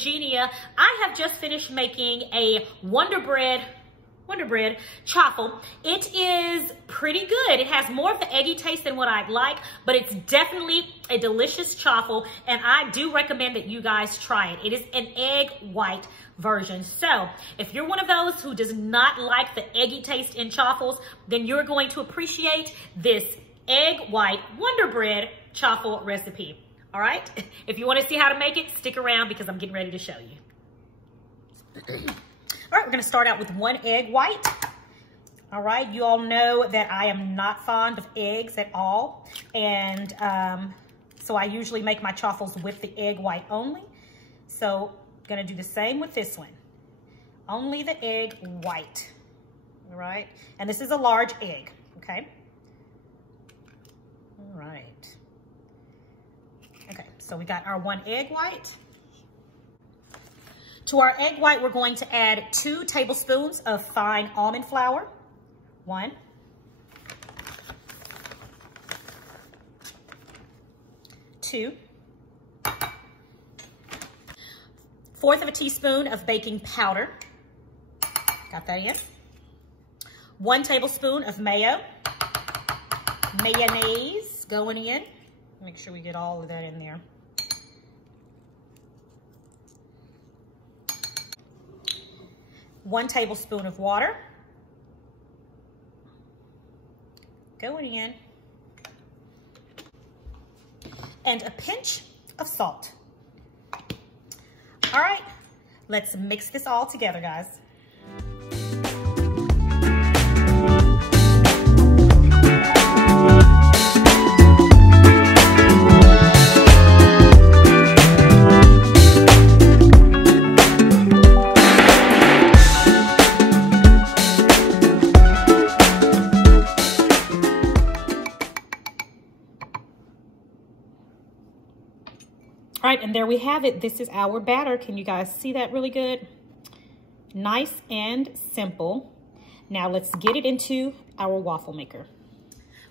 Virginia. I have just finished making a Wonder Bread Chaffle. It is pretty good. It has more of the eggy taste than what I'd like, but it's definitely a delicious chaffle, and I do recommend that you guys try it. It is an egg white version. So if you're one of those who does not like the eggy taste in chaffles, then you're going to appreciate this egg white Wonder Bread chaffle recipe. All right, if you want to see how to make it, stick around because I'm getting ready to show you. All right, we're gonna start out with 1 egg white. All right, you all know that I am not fond of eggs at all. And so I usually make my chaffles with the egg white only. So I'm gonna do the same with this one. Only the egg white, all right? And this is a large egg, okay? All right. Okay, so we got our 1 egg white. To our egg white, we're going to add 2 tablespoons of fine almond flour. 1. 2. 1/4 of a teaspoon of baking powder. Got that in. 1 tablespoon of mayo. Mayonnaise going in. Make sure we get all of that in there. 1 tablespoon of water. Going in. And a pinch of salt. All right, let's mix this all together, guys. All right, and there we have it. This is our batter. Can you guys see that really good? Nice and simple. Now let's get it into our waffle maker.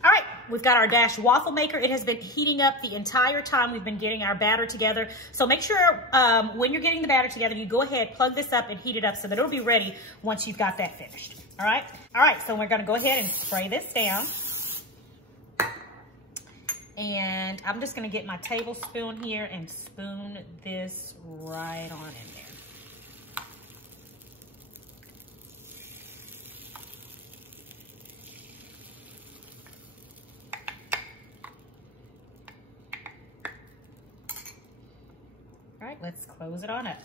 All right, we've got our Dash waffle maker. It has been heating up the entire time we've been getting our batter together. So make sure when you're getting the batter together, you go ahead, plug this up and heat it up so that it'll be ready once you've got that finished. All right? All right, so we're gonna go ahead and spray this down. And I'm just gonna get my tablespoon here and spoon this right on in there. All right, let's close it on up.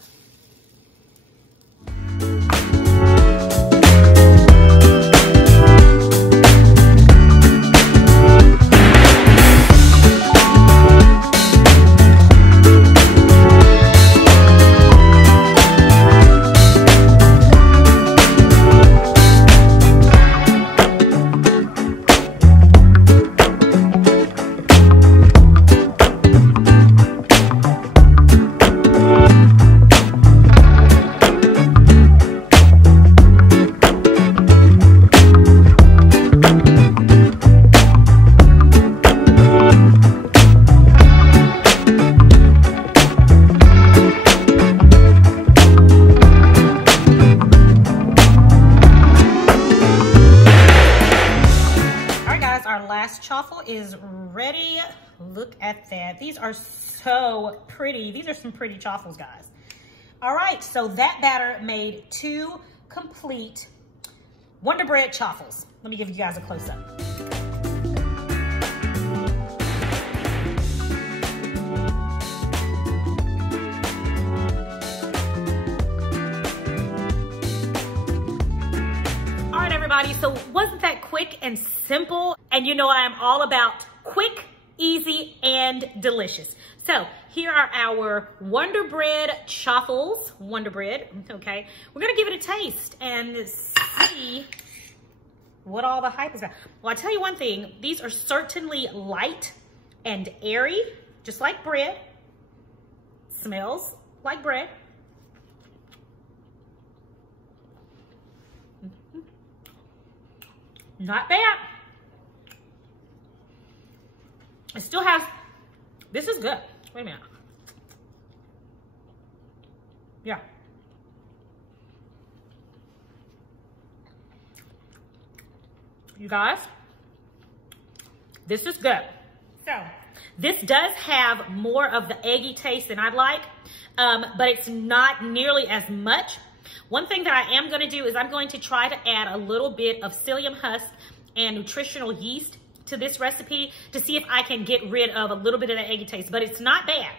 Chaffle is ready. Look at that. These are so pretty. These are some pretty chaffles, guys. All right, so that batter made 2 complete Wonder Bread chaffles. Let me give you guys a close-up. All right, everybody, so wasn't that quick and simple? And you know I am all about quick, easy, and delicious. So here are our Wonder Bread chaffles, Wonder Bread, okay? We're gonna give it a taste and see what all the hype is about. Well, I'll tell you one thing, these are certainly light and airy, just like bread. Smells like bread. Not bad. It still has, this is good. Wait a minute. Yeah. You guys, this is good. So this does have more of the eggy taste than I'd like, but it's not nearly as much. One thing that I am gonna do is I'm going to try to add a little bit of psyllium husk and nutritional yeast to this recipe to see if I can get rid of a little bit of the eggy taste, but it's not bad.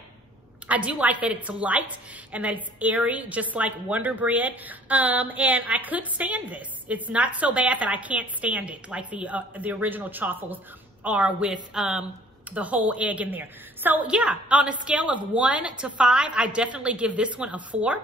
I do like that it's light and that it's airy, just like Wonder Bread. And I could stand this. It's not so bad that I can't stand it, like the original chaffles are with the whole egg in there. So yeah, on a scale of 1 to 5, I definitely give this one a 4.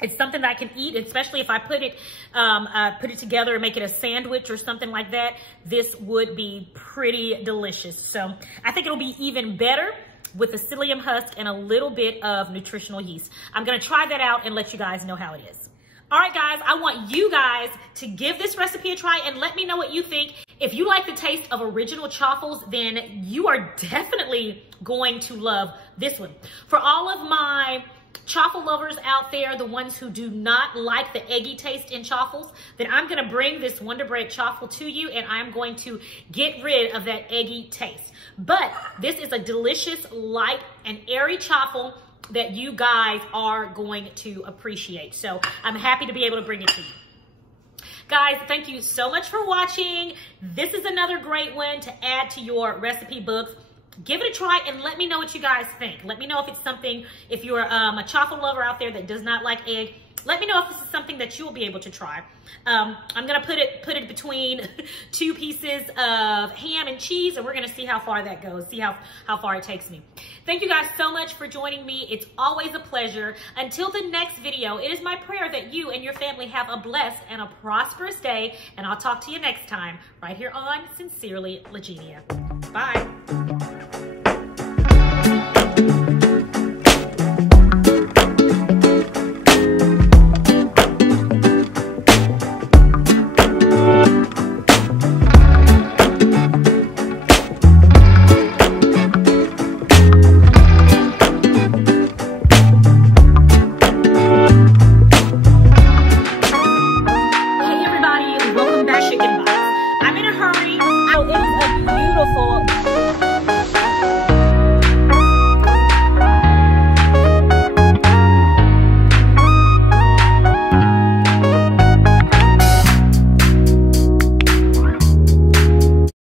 It's something that I can eat, especially if I put it together and make it a sandwich or something like that. This would be pretty delicious. So I think it'll be even better with the psyllium husk and a little bit of nutritional yeast. I'm gonna try that out and let you guys know how it is. All right, guys, I want you guys to give this recipe a try and let me know what you think. If you like the taste of original chaffles, then you are definitely going to love this one. For all of my chaffle lovers out there, the ones who do not like the eggy taste in chaffles, then I'm gonna bring this Wonder Bread chaffle to you and I'm going to get rid of that eggy taste. But this is a delicious, light, and airy chaffle that you guys are going to appreciate. So I'm happy to be able to bring it to you. Guys, thank you so much for watching. This is another great one to add to your recipe books. Give it a try and let me know what you guys think. Let me know if it's something, if you're a chaffle lover out there that does not like egg, let me know if this is something that you'll be able to try. I'm gonna put it between 2 pieces of ham and cheese, and we're gonna see how far that goes, see how far it takes me. Thank you guys so much for joining me. It's always a pleasure. Until the next video, it is my prayer that you and your family have a blessed and a prosperous day, and I'll talk to you next time, right here on Sincerely Legenia. Bye. I'm in a hurry. Oh, it is a beautiful